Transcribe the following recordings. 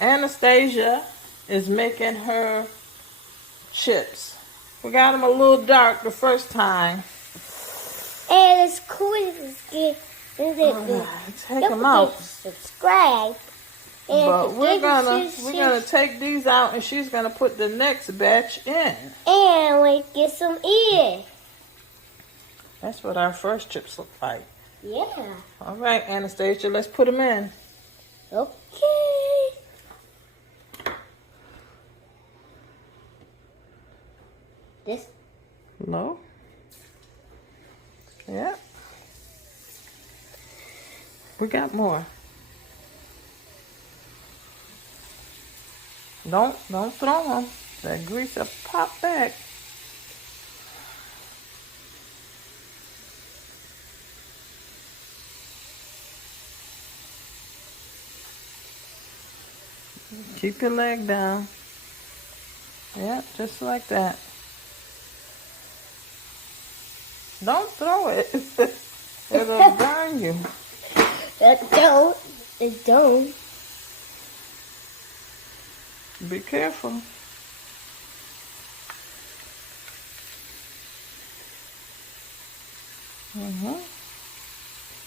Anastasia is making her chips. We got them a little dark the first time. And it's cool to Take them out. Subscribe. But we're gonna take these out, and she's gonna put the next batch in. And we get some in. That's what our first chips look like. Yeah. All right, Anastasia, let's put them in. Okay. This? No. Yeah. We got more. Don't throw them. That grease will pop back. Keep your leg down. Yeah, just like that. Don't throw it. It'll burn you. It don't. Be careful.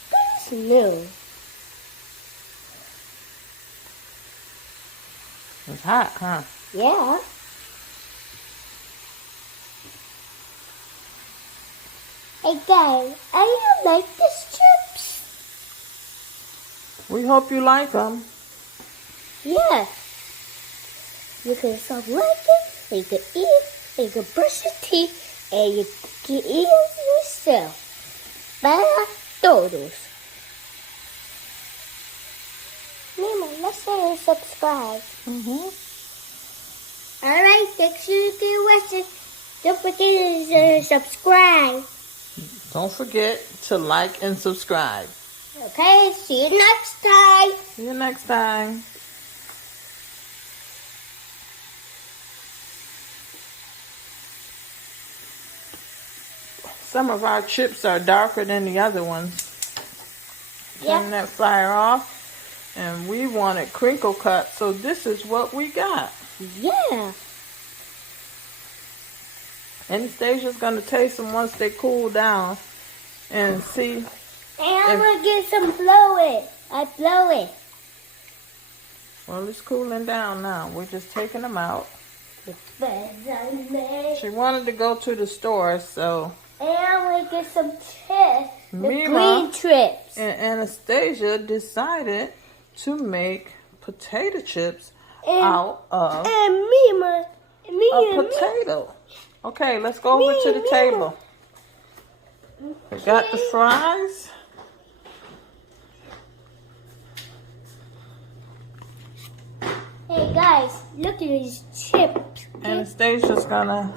That's new. It's hot, huh? Yeah. Hey guys, I really like these chips. We hope you like them. Yeah. You can stop liking, you can eat, you can brush your teeth, and you can eat it yourself. Para todos. Mima, let's say and subscribe. Alright, make sure you can watch it. Don't forget to subscribe. Don't forget to like and subscribe. Okay, see you next time. See you next time. Some of our chips are darker than the other ones. Turn that fire off. And we wanted crinkle cut, so this is what we got. Yeah. Anastasia's going to taste them once they cool down and see. And I'm going to get some blow it. I blow it. Well, it's cooling down now. We're just taking them out. She wanted to go to the store, so. And I'm going to get some chips. The Mima green chips. And Anastasia decided to make potato chips out of a potato. Okay, let's go over to the table. We got the fries. Hey guys, look at these chips. Anastasia's gonna.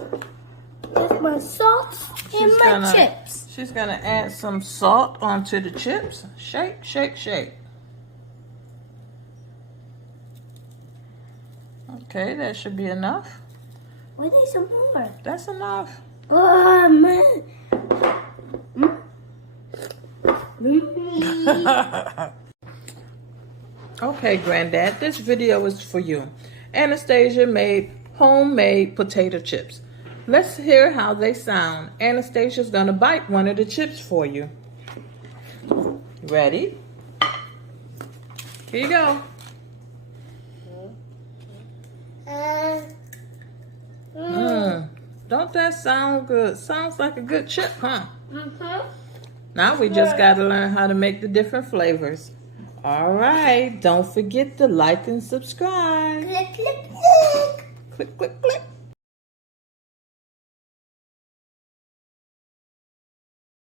There's my salt and my chips. She's gonna add some salt onto the chips. Shake, shake, shake. Okay, that should be enough. We need some more. That's enough. Oh man. Okay, Granddad, this video is for you. Anastasia made homemade potato chips. Let's hear how they sound. Anastasia's gonna bite one of the chips for you. Ready? Here you go. Don't that sound good? Sounds like a good chip, huh? Now we just got to learn how to make the different flavors. All right. Don't forget to like and subscribe. Click, click, click. Click, click, click.